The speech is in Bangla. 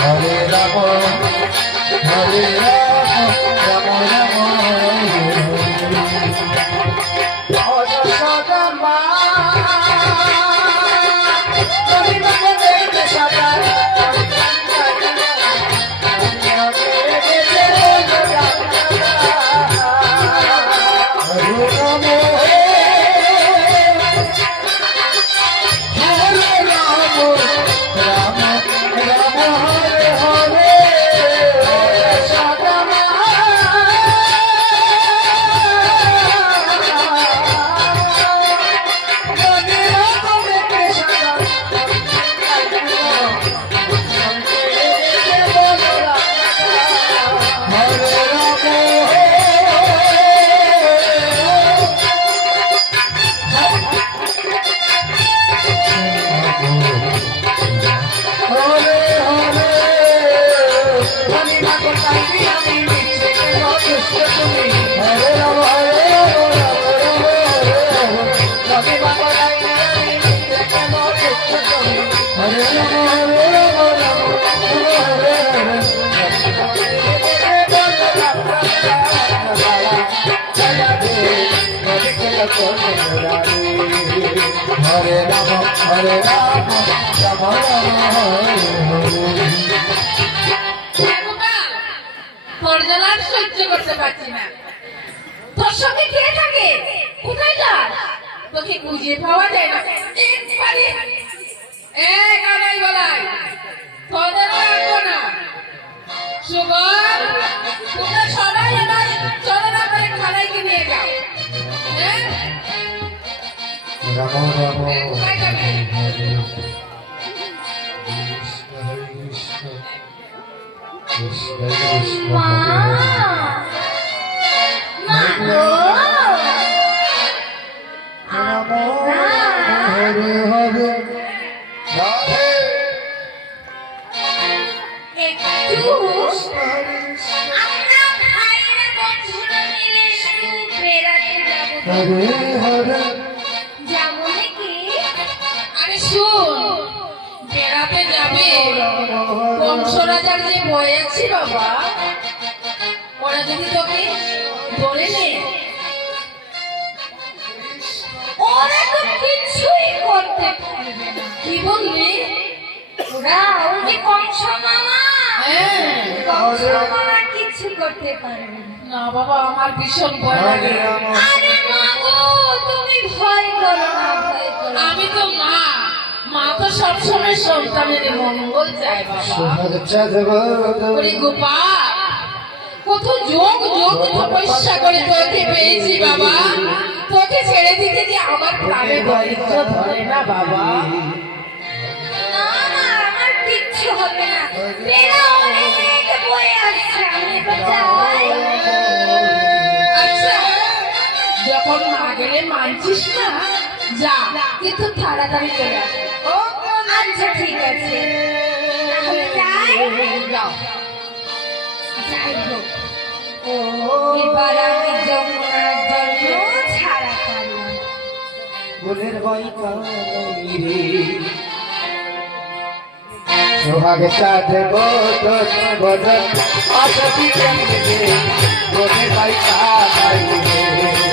হরে রাম হরে রাম রাম রাম হরে রাম হরে রাম রাম রাম সহ্য করতে পারছি না। তোর সঙ্গে কে থাকে? কোথায় যাস? তোকে খুঁজে পাওয়া যায় না। কানাই বলাই তোদের রাখবো না। সুগর তোমরা সবাই এবার চলো না করে খানাইকে নিয়ে যাও। রাম রাম কোথায় যাবে? মা মা গো হরে হরে রাধে একটু আমরা ভাইরা বন্ধুরা মিলে একটু বেড়াতে যাবো। হরে হরে যাবো নাকি? আরে শুন, বেড়াতে যাবে কংসরাজার যে বই আছে বাবা, ওরা যদি তোকে বলে নে, ওরা তো কিছুই করতে পারবে না। কি বললি? ওরা ওই যে কংস মামা, হ্যাঁ। কংস মামা কিছু করতে পারবে না। না বাবা, আমার ভীষণ ভয় লাগে। আরে মা গো, তুমি ভয় করো না, ভয় করো না। আমি তো মা, মা তো সবসময় সন্তানের মঙ্গল চায় বাবা। ওরে গোপাল, কত যোগ যোগ তপস্যা করে তোকে পেয়েছি বাবা। তোকে ছেড়ে দিতে যে আমার প্রাণে দরিদ্র ধরে না বাবা। না না, আমার কিচ্ছু হবে না। বেড়া অনেক বয়ে আসছে, আমি এবার যাই। আচ্ছা, যখন মা গেলে মানছিস না, যা, কিন্তু তাড়াতাড়ি চলে আস। আচ্ছা ঠিক আছে, তাহলে যাই। যাও। যাই হোক, এবার আমি যমুনার জন্য ছাড়া পারলাম। ফুলের বই রে সোহাগে চাঁদ বদন বদন আসতি কেমনে ফুলের বই রে